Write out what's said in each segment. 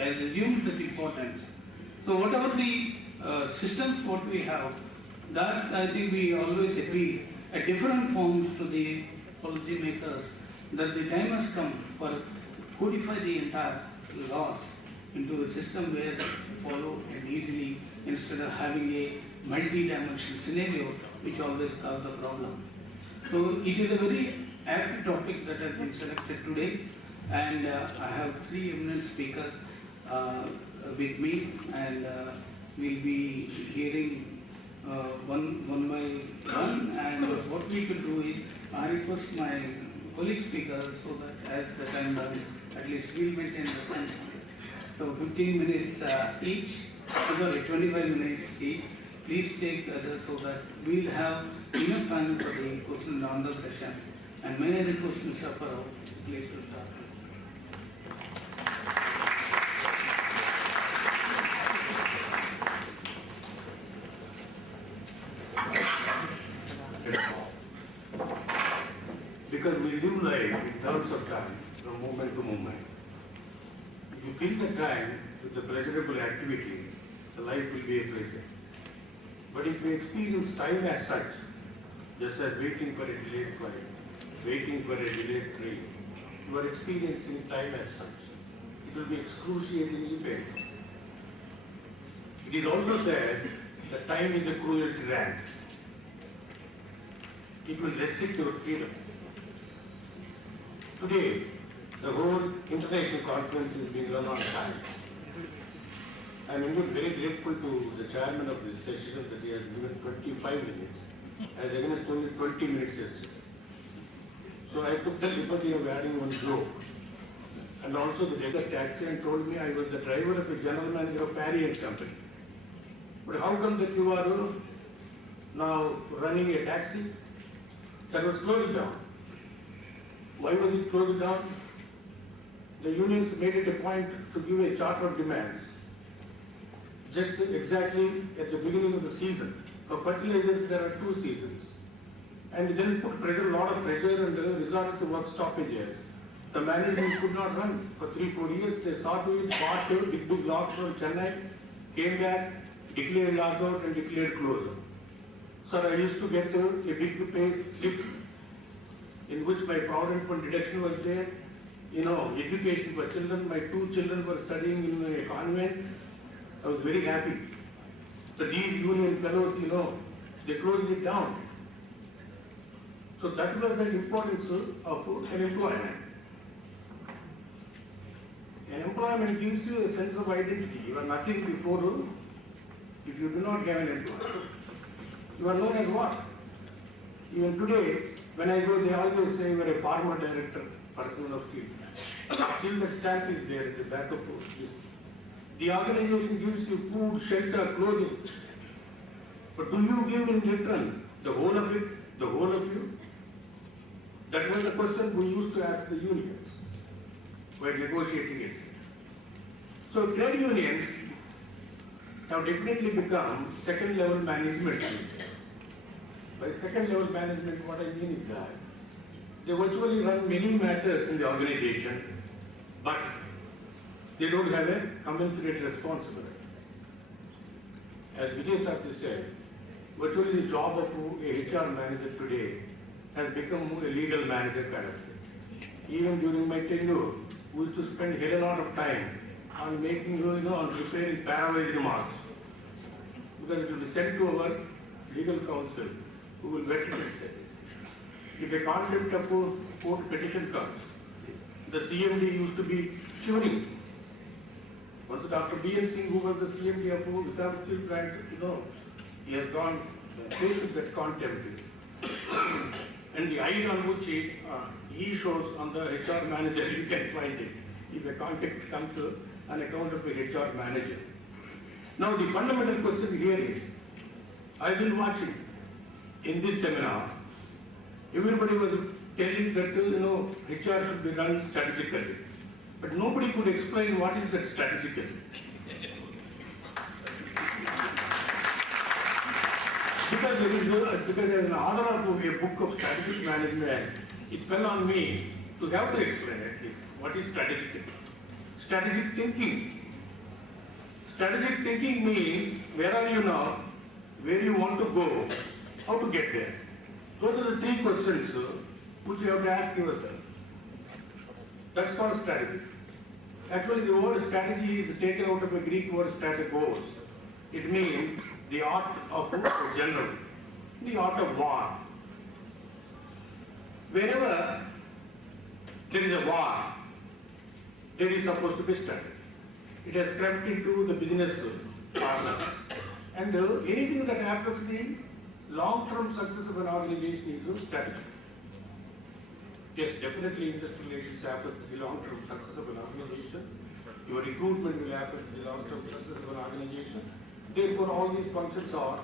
has assumed that importance. So whatever the systems what we have, that I think we always agree at different forms to the policy makers that the time has come for codify the entire laws into a system where they follow and easily instead of having a multi-dimensional scenario which always cause the problem. So it is a very apt topic that has been selected today, and I have three eminent speakers with me, and we'll be hearing one by one. And what we could do is I request my colleague speakers so that as the time runs, at least we'll maintain the time. So 15 minutes each, sorry, 25 minutes each. Please take others so that we'll have enough time for the question and answer session. And may I request Mr. Parao, please to start. Because we live life in terms of time, from moment to moment. If you fill the time with the pleasurable activity, the life will be a pleasure. But if you experience time as such, just as waiting for a delayed flight, waiting for a delayed train, you are experiencing time as such. It will be excruciatingly painful. It is also said that time is a cruel tyrann. It will restrict your freedom. Today, the whole international conference is being run on time. I am indeed very grateful to the chairman of this session that he has given 25 minutes, as against only 20 minutes yesterday. So I took the liberty of adding one joke. And also the driver taxi and told me I was the driver of a general manager of Parry and Company. But how come that you are now running a taxi? That was closed down. Why was it closed down? The unions made it a point to give a charter of demands just exactly at the beginning of the season. For fertilizers, there are 2 seasons. And then put pressure, a lot of pressure, and resorted to work stoppages. The management could not run for 3-4 years. They saw to it, bought big lots from Chennai, came back, declared lockout and declared closure. Sir, I used to get a big pay slip in which my provident fund deduction was there. Education for children. My 2 children were studying in a convent. I was very happy. So these union fellows, they closed it down. So that was the importance of an employment. An employment gives you a sense of identity. You are nothing before if you do not have an employer. You are known as what? Even today, when I go, they always say you are a farmer director, person of steel. Still that stamp is there at the back of it. The organization gives you food, shelter, clothing. But do you give in return the whole of it, the whole of you? That was the question we used to ask the unions while negotiating it. So trade unions have definitely become second level management. By second level management, what I mean is that they virtually run many matters in the organization, but they don't have a commensurate responsibility. As Vijay Satya said, virtually the job of a HR manager today has become a legal manager kind of thing. Even during my tenure, we used to spend a hell lot of time on making, on preparing paraphrase remarks. Because it will be sent to our legal counsel, who will vet it and say, if a contempt of court petition comes, the CMD used to be shivering. Once Dr. B.N. Singh, who was the CMD of Vishal Steel Plant, he has gone faced that contempt. And the idea on which he shows on the HR manager, you can find it. If a contact comes on account of a HR manager. Now the fundamental question here is, I've been watching in this seminar, everybody was telling that HR should be run strategically. But nobody could explain what is that strategically. Because as an author of a book of strategic management, it fell on me to have to explain at least what is strategic. Strategic thinking Strategic thinking means where are you now, where you want to go, how to get there. Those are the three questions which you have to ask yourself. That's called strategy. Actually, the word strategy is taken out of a Greek word strategos. It means the art of a general, the art of war. Whenever there is a war, there is supposed to be strategy. It has crept into the business parlance. And anything that affects the long-term success of an organization is a strategy. Yes, definitely industrial relations affect the long-term success of an organization. Your recruitment will affect the long-term success of an organization. Therefore, all these functions are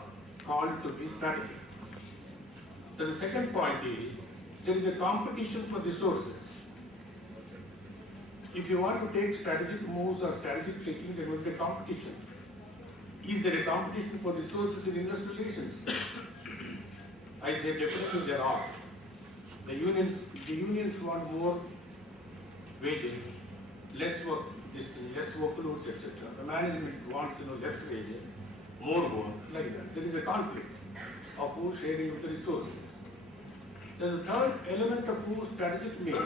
called to be strategic. The second point is, there is a competition for resources. If you want to take strategic moves or strategic thinking, there will be a competition. Is there a competition for resources in industrial relations? I say definitely there are. The unions want more wages, less work, less workloads, etc. The management wants less wages, more work, like that. There is a conflict of who sharing of the resources. There is a third element of who strategic means.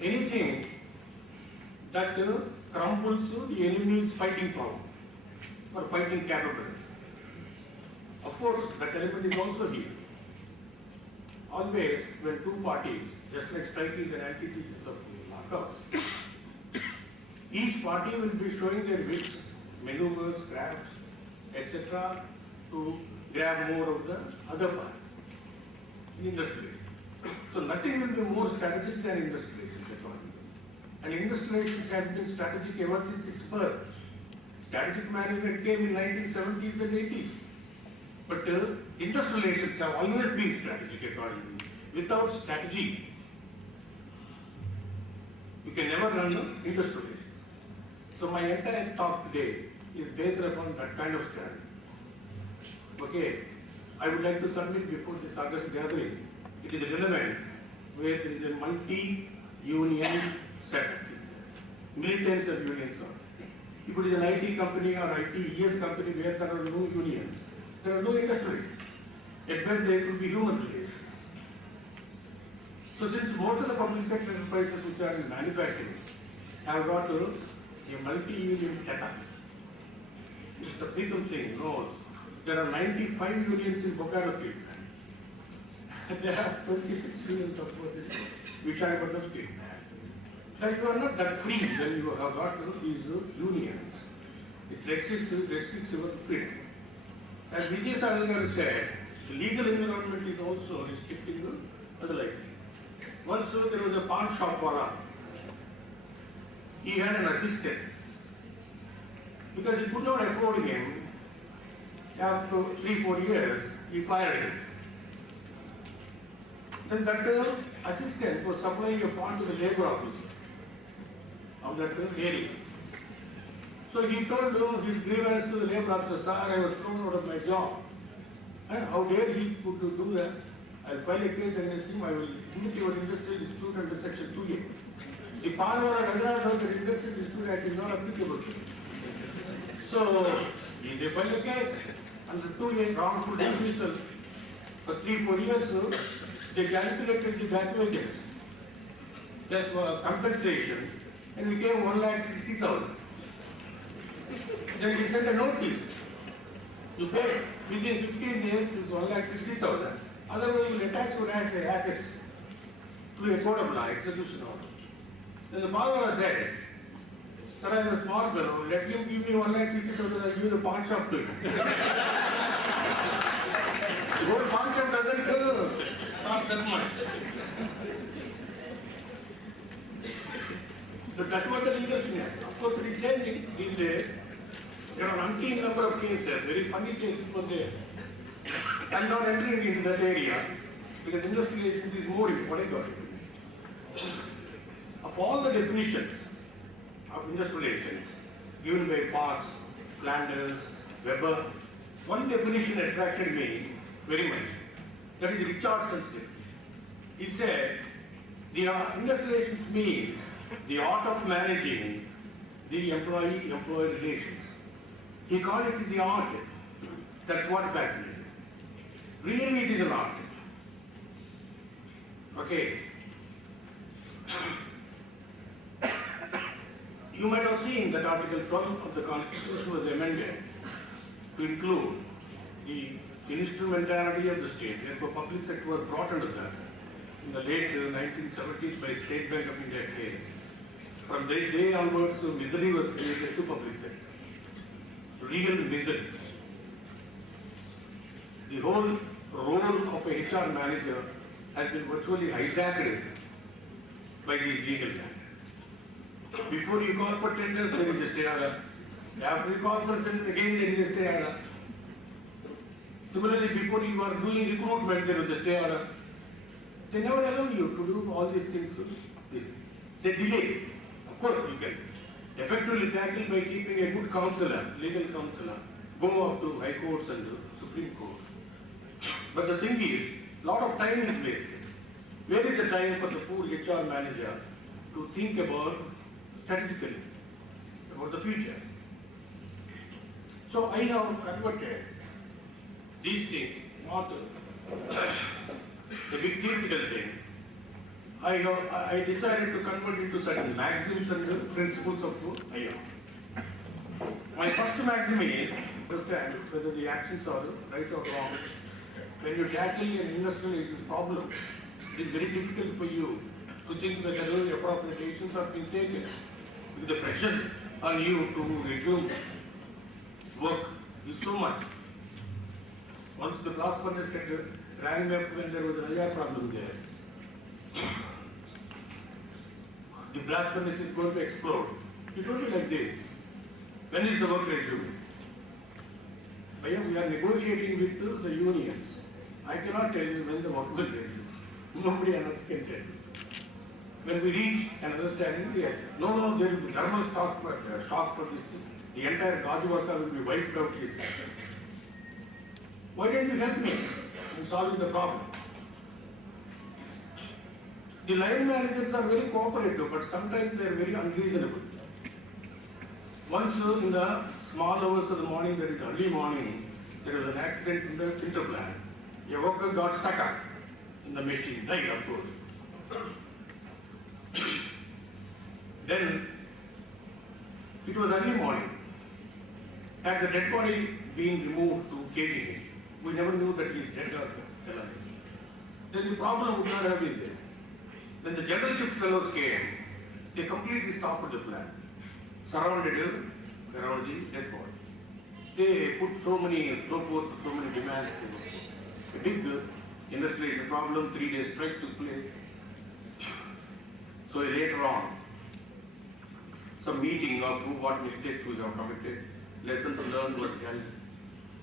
Anything that crumbles the enemy's fighting power or fighting capability. Of course, that element is also here. Always, when two parties, just like striking the antithesis of knockouts, each party will be showing their wits, maneuvers, grabs, etc. to grab more of the other part in industrial. So nothing will be more strategic than industrial. And industrialization has been strategic ever since its birth. Strategic management came in 1970s and 80s. But industrial relations have always been strategic according to me. Without strategy, you can never run industrial relations. So my entire talk today is based upon that kind of strategy. Okay, I would like to submit before this August gathering, it is relevant where there is a multi-union setup. Militants of unions are. If it is an IT company or ITES company where there are no unions, there are no industry. At best there could be human relations. So since most of the public sector enterprises which are in manufacturing have got a multi-union setup, Mr. Pritham Singh knows there are 95 unions in Bokaro State. There are 26 unions of course in Vishakhapatnam State. So you are not that free when you have got these unions. It restricts your freedom. As Vijay Salangar said, the legal environment is also restricting the other life. Once there was a pawn shop wala. He had an assistant. Because he could not afford him, after 3-4 years, he fired him. Then that assistant was supplying a pawn to the labor office of that area. So he told his grievance to the labor officer, sir, I was thrown out of my job. And how dare he could do that? I'll file a case against him, I will admit your industrial dispute under section 2A. The Palwara does not know that industrial dispute act is not applicable to him. So they filed a case under 2A, wrongful dismissal. For 3-4 years, they calculated the back wages. That's for compensation, and became 1,60,000. Then he sent a notice. You pay within 15 days is 1,60,000. Otherwise, the tax would have assets to a court of law, execution order. Then the father said, sir, I am a small fellow, let him give me 1,60,000 and give the pawn shop to him. The whole pawn shop doesn't cost that much. But that was the legal scenario. Of course, it is changing these days. There are umpteen number of cases, very funny cases were there. I am not entering into that area because industrial relations is more important. Of all the definitions of industrial relations given by Fox, Flanders, Weber, one definition attracted me very much. That is Richardson's definition. He said, the industrial relations means the art of managing the employee-employee relations. He called it the art. That's what fascinated. Really, it is an art. Okay. You might have seen that Article 12 of the Constitution was amended to include the instrumentality of the state. Therefore, public sector was brought under that in the late 1970s by State Bank of India case. From that day onwards, misery was created to public sector. Real misery. The whole role of a HR manager has been virtually hijacked by these legal matters. Before you call for tenders, there is a stay order. After you call for tenders, again there is a stay order. Similarly, before you are doing recruitment, there is a stay order. They never allow you to do all these things. They delay. Of course, you can effectively tackle by keeping a good counselor, legal counselor, go up to high courts and Supreme Court. But the thing is, a lot of time is wasted. Where is the time for the poor HR manager to think about strategically about the future? So I have converted these things, not a big theoretical thing. I decided to convert into certain maxims and principles of IR. My first maxim is understand whether the actions are right or wrong. When you tackle an industrial problem, it is very difficult for you to think whether the appropriate actions are being taken. Because the pressure on you to resume work is so much. Once the blast furnace rang up when there was an IR problem there, the blast furnace is going to explode. It will be like this. When is the work resuming? We are negotiating with the unions. I cannot tell you when the work will resume. Nobody else can tell you. When we reach an understanding, there will be thermal shock for this thing. The entire Gaju worker will be wiped out. Why didn't you help me in solving the problem? The line managers are very cooperative, but sometimes they are very unreasonable. Once in the small hours of the morning, that is early morning, there was an accident in the filter plant. A worker got stuck up in the machine, died of course. Then it was early morning. Had the dead body being removed to KDA, we never knew that he is dead or alive. Then the problem would not have been there. When the general shift fellows came, they completely stopped the plant, surrounded around the dead body. They put so many demands. A big industrial problem, 3 days strike took place. So later on, some meeting of what mistakes we have committed, lessons learned was held.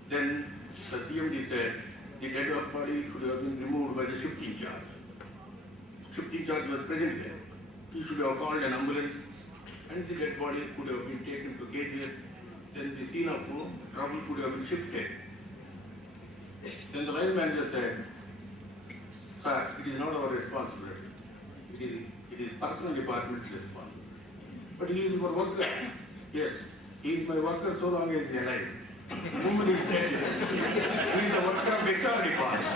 Then the CMD said the dead body should have been removed by the shift in charge. Shift in charge was present there. He should have called an ambulance and the dead body could have been taken to KGS. Then the scene of trouble could have been shifted. Then the line manager said, "Sir, it is not our responsibility. It is personal department's responsibility. But he is our worker." Yes, he is my worker so long as he is alive. The moment he is dead, he is the worker of HR department.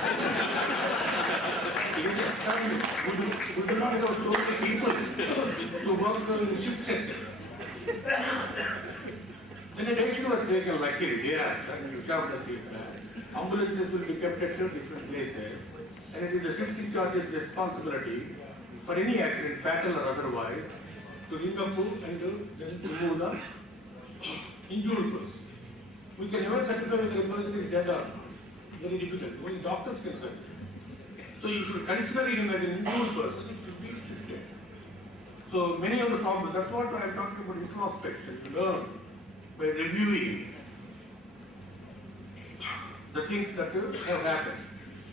We do not have so many people to work in shift sector. Then a decision was taken luckily thereafter, ambulances will be kept at 2 different places, and it is the shift in charge's responsibility for any accident, fatal or otherwise, to ring up and then remove the injured person. We can never certify whether a person is dead or not. Very difficult. Only doctors can certify. So you should consider him as an injured person. It should be shifted. So many of the problems, that's what I am talking about introspection, to learn by reviewing the things that have happened.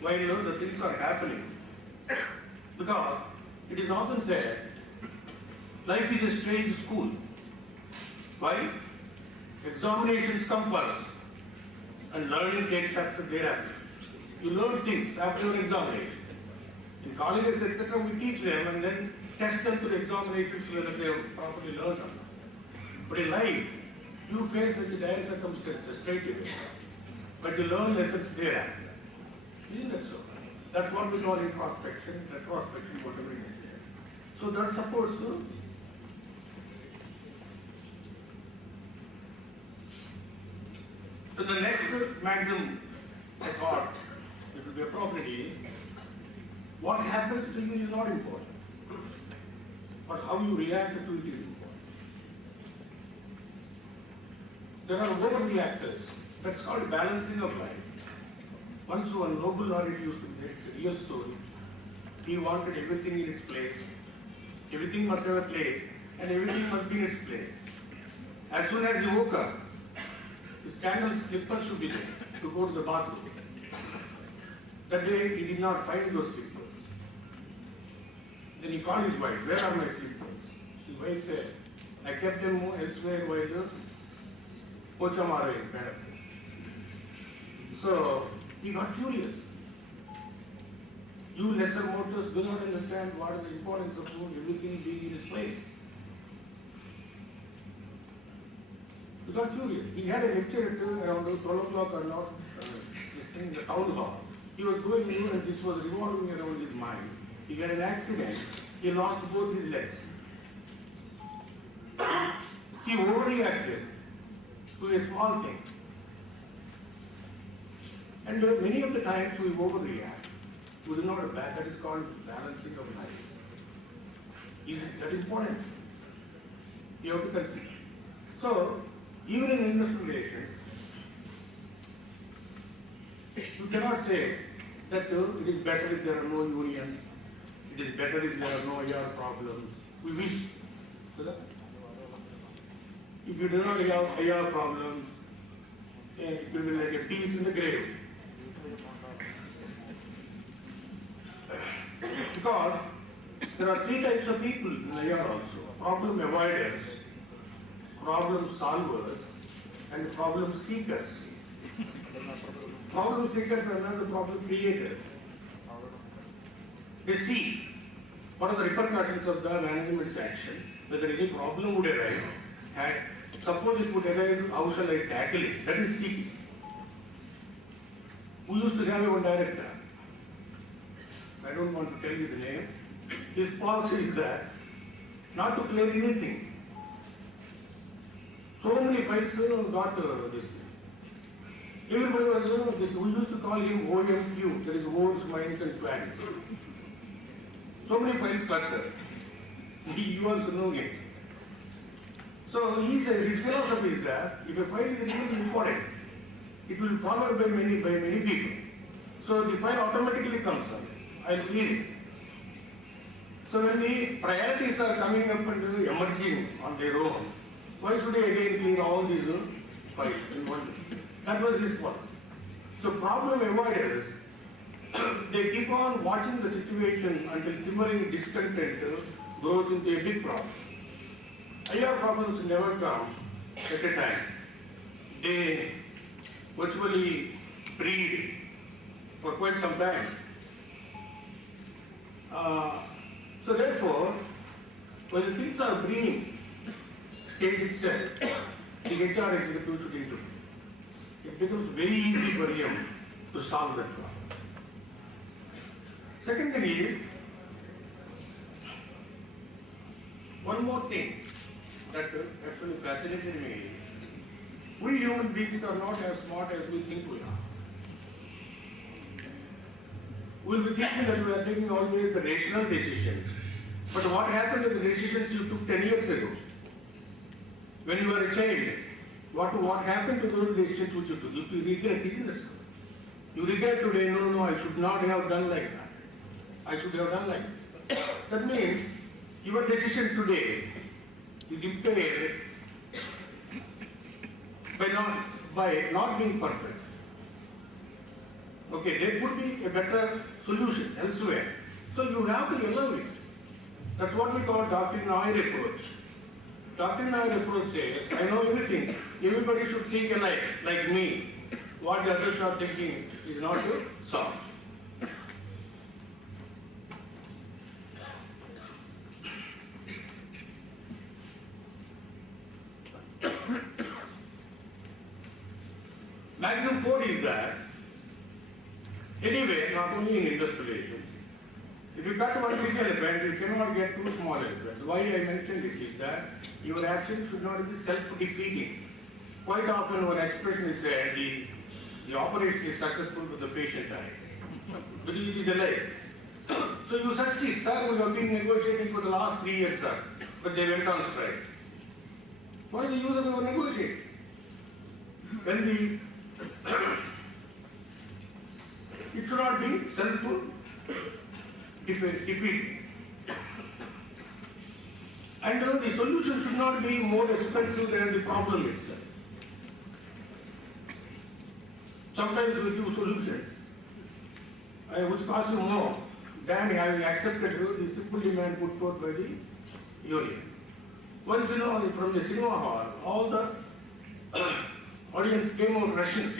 Why the things are happening? Because it is often said, life is a strange school. Why? Examinations come first and learning takes after thereafter. You learn things after your examination. In colleges, etc., we teach them and then test them through examinations so that they have properly learned them. But in life, you face such dire circumstances straight away. But you learn lessons there. Isn't that so? That's what we call introspection, retrospection, whatever it is. So that supports you. So the next maximum I thought it would be appropriate. What happens to you is not important, but how you react to it is important. There are overreactors. That's called balancing of life. Once one noble orator used to say, it's a real story. He wanted everything in its place. Everything must have a place, and everything must be in its place. As soon as he woke up, his sandals, slippers should be there to go to the bathroom. That day he did not find those slippers. Then he called his wife, where are my slippers? His wife said, I kept them elsewhere while the pocha mara is better. So he got furious. You lesser mortals do not understand what is the importance of food, everything being in its place. He got furious. He had a lecture at around 12 o'clock or not, this thing, the town hall. He was going in and this was revolving around his mind. He got an accident. He lost both his legs. He overreacted to a small thing. And many of the times we overreact. We do not that is called balancing of life. Is that important? You have to consider. So, even in industrial relations, you cannot say that it is better if there are no unions, it is better if there are no IR problems. We wish. If you do not have IR problems, it will be like a peace in the grave. Because there are three types of people in IR also. Problem avoiders, problem solvers, and problem seekers. Problem seekers are not the problem creators. They see what are the repercussions of the management's action, whether any problem would arise, and suppose it would arise, how shall I tackle it? That is seeking. We used to have one director. I don't want to tell you the name. His policy is that not to clear anything. So many files got this thing. Everybody was this. We used to call him OMQ, that is Words, Minds and Plans. So many files cluttered. You also know it. So he said his philosophy is that if a file is really important, it will be followed by many people. So the file automatically comes up. I'll clear it. So when the priorities are coming up and emerging on their own, why should I again clear all these files in one day? That was his policy. So problem avoiders, they keep on watching the situation until simmering discontent grows into a big problem. IR problems never come at a time. They virtually breed for quite some time. So therefore, when the things are breeding stage itself, the HR executive should intervene. It becomes very easy for him to solve that problem. Second thing is, one more thing that actually fascinated me is, we human beings are not as smart as we think we are. We will be thinking that we are taking always the rational decisions. But what happened to the decisions you took 10 years ago? When you were a child, what happened to those decisions which you took? You regret, isn't it? You regret today, no, I should not have done like that. I should have done like that. That means your decision today is impaired by not being perfect. Okay, there could be a better solution elsewhere. So you have to allow it. That's what we call doctrinal approach. Doctrinal approach says, I know everything. Everybody should think alike, like me. What the others are thinking is not so. four is that, anyway, not only in industrial agents, if you cut one big elephant, you cannot get two small elephants. Why I mentioned it is that your action should not be self-defeating. Quite often one expression is said, the operation is successful but the patient died. But it is a lie. So you succeed, sir, we have been negotiating for the last 3 years, sir, but they went on strike. What is the use of your negotiating? When it should not be self-defeating. And the solution should not be more expensive than the problem itself. Sometimes we give solutions which cost you more than having accepted the simple demand put forth by the union. Once from the cinema hall, all the audience came out rushing.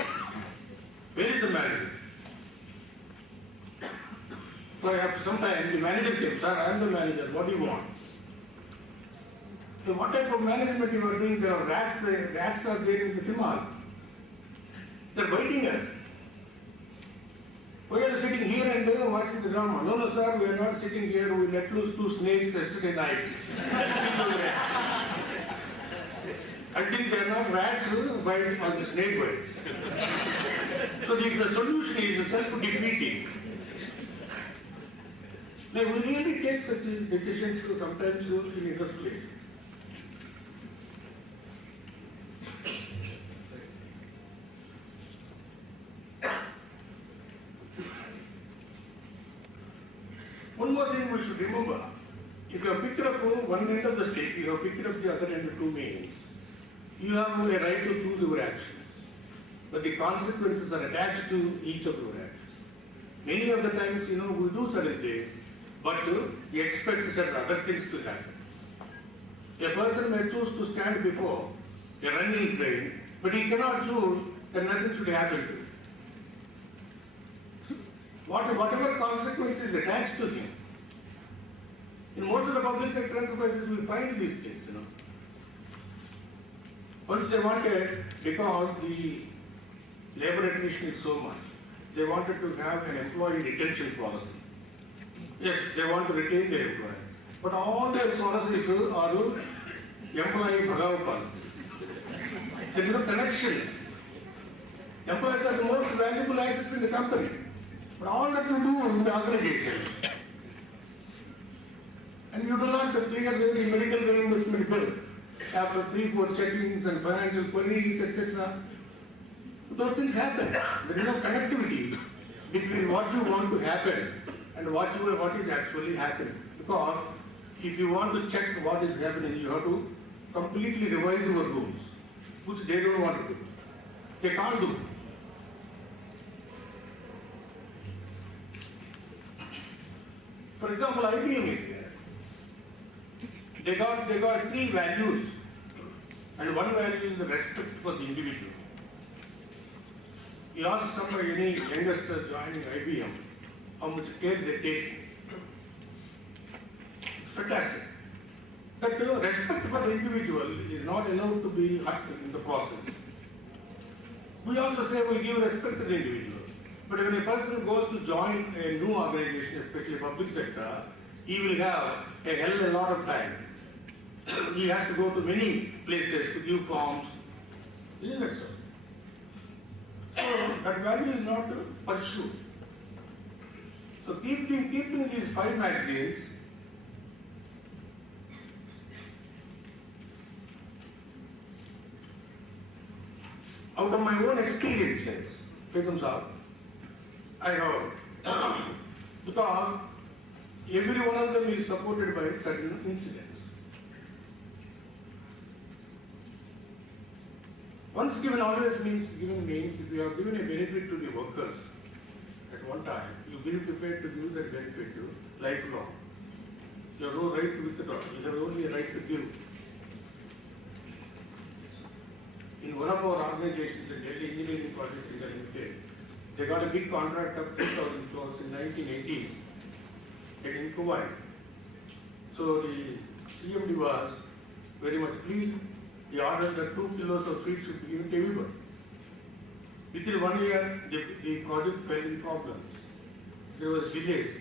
Where is the manager? So sometimes the manager came, sir, I am the manager, what do you want? So what type of management you are doing? There are rats are there in the cinema hall. They are biting us. We are sitting here and watching the drama. No, sir, we are not sitting here. We let loose 2 snakes yesterday night. I think they are not rats bites or the snake bites. So the solution is self-defeating. Now we really take such decisions sometimes in industrial agents. One more thing we should remember, if you have picked up one end of the stick, you have picked up the other end of 2 means, you have a right to choose your actions, but the consequences are attached to each of your actions. Many of the times, we do certain things, but we expect certain other things to happen. A person may choose to stand before a running train, but he cannot choose that nothing should happen to him. Whatever consequences attached to him. In most of the public sector enterprises, we find these things, Once they wanted, because the labor attrition is so much, they wanted to have an employee retention policy. Yes, they want to retain their employee. But all their policies are employee bhagav policies. There is no connection. Employees are the most valuable assets in the company. But all that you do in the organization, and you do not clear the medical reimbursement bill after 3-4 checkings and financial queries, etc. Those things happen. There is no connectivity between what you want to happen and what is actually happening. Because if you want to check what is happening, you have to completely revise your rules, which they don't want to do. They can't do. For example, IBM is there. They got 3 values, and one value is the respect for the individual. You ask somebody, any youngster joining IBM, how much care they take. It's fantastic. But respect for the individual is not allowed to be hurt in the process. We also say we give respect to the individual. But when a person goes to join a new organization, especially public sector, he will have a hell of a lot of time. He has to go to many places to give forms. Isn't it so? So that value is not pursued. So keeping these 5 magazines, out of my own experiences, I have, because every one of them is supported by certain incidents. Once given always means if you have given a benefit to the workers at one time, you will be prepared to give that benefit to lifelong. You have no right to withdraw, you have only a right to give. In one of our organizations, the Delhi Engineering College Limited, they got a big contract of 2,000 crores in 1980 in Kuwait. So the CMD was very much pleased. He ordered that 2 kilos of sweets should be given to everybody. Within 1 year, the project fell in problems. There was delays.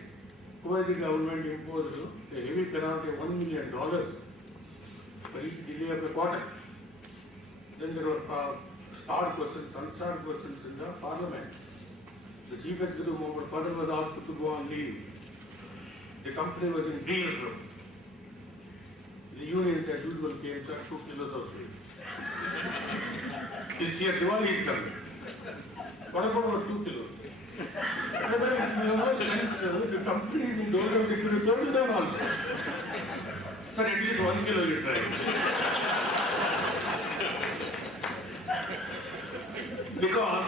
Why the government imposed a heavy penalty of $1 million for each delay of a quarter. Then there were starred questions, unstarred questions in the parliament. The chief executive Mohammed Fadl was asked to go on leave. The company was in real trouble. The unions as usual came, sir, 2 kilos of sweet. This year Diwali is coming. What about 2 kilos? The company is in danger of liquidity, told them also. Sir, at least 1 kilo you try. Because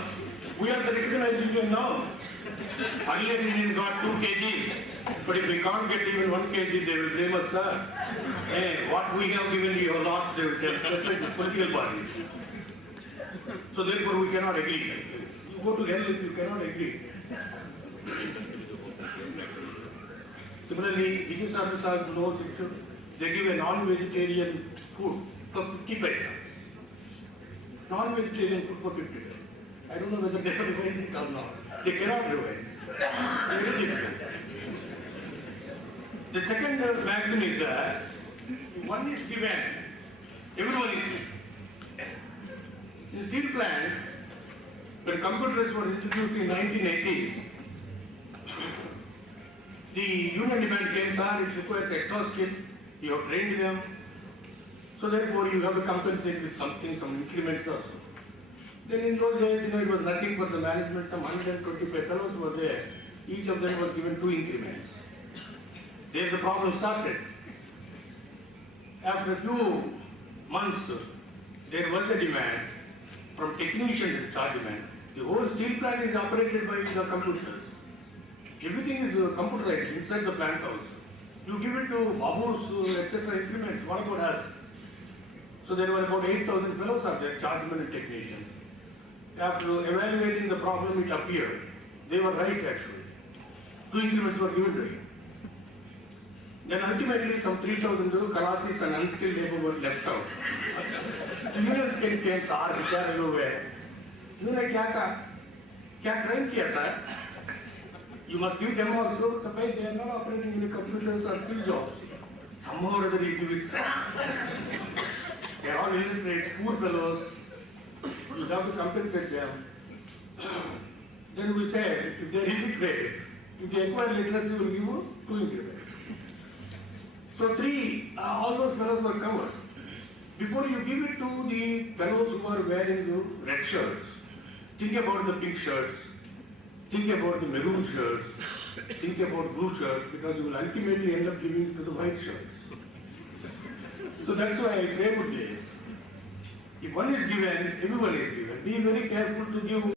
we are the recognized union now. Earlier Indian got 2 kgs, but if we can't get even 1 kg, they will blame us, sir. Hey, what we have given you have lost, they will tell, just like the political parties. So therefore we cannot agree. You go to hell if you cannot agree. Similarly, Vijay Saraswat knows it. They give a non-vegetarian food for 50 paisa. Non-vegetarian food for 50 paisa. I don't know whether they have revised it or not. They cannot revise. Very difficult. The second maxim is that one is given, everyone is given. In steel plant, when computers were introduced in 1980s, the union demand came, sir, it requires extra skill, you have trained them, so therefore you have to compensate with something, some increments also. Then in those days, it was nothing for the management, some 125 fellows were there, each of them was given 2 increments. There the problem started. After a few months, there was a demand from technicians, charge demand. The whole steel plant is operated by the computers. Everything is computerized inside the plant also. You give it to Babus, etc. increments, what about us? So there were about 8,000 fellows are there, chargemen and technicians. After evaluating the problem, it appeared. They were right actually. 2 increments were given to him. Then ultimately some 3,000 Karasis and unskilled labor were left out. The unions came, sir, बेचारे लोग हैं. उन्होंने क्या कहा? क्या crime किया sir? You must give them also. Suppose they are not operating in the computers or skill jobs. Somehow or other you give it. They are all illiterate, poor fellows. You have to compensate them. Then we said, if they are illiterate, if they acquire literacy, we will give you 2 increments. So 3, all those fellows were covered. Before you give it to the fellows who are wearing the red shirts, think about the pink shirts, think about the maroon shirts, think about blue shirts, because you will ultimately end up giving it to the white shirts. So that's why I favor this. If one is given, everyone is given. Be very careful to give